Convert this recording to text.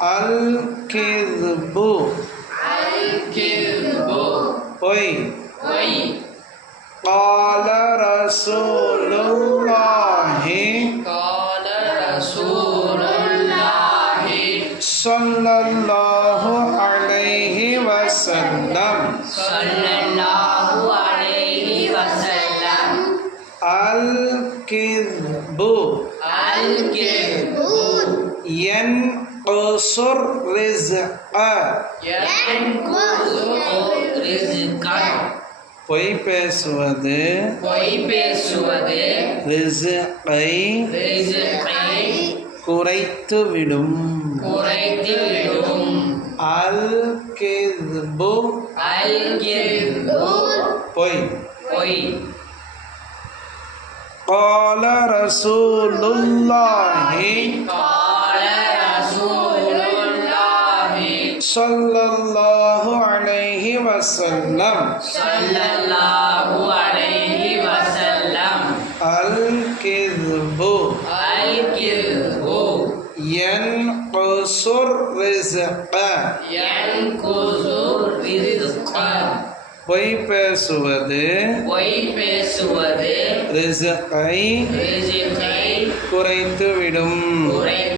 அல்-கிذ்பு பொய். قال رسول الله صلى الله عليه وسلم الكذب ينقص الرزق பொய் பேசுவது ரிஸ்கை குறைத்துவிடும். அல்-கிذ்பு பொய். قال رسول الله صلى الله عليه وسلم الكذب ينقص الرزق பொய் பேசுவது ரிஸ்கை குறைத்துவிடும்.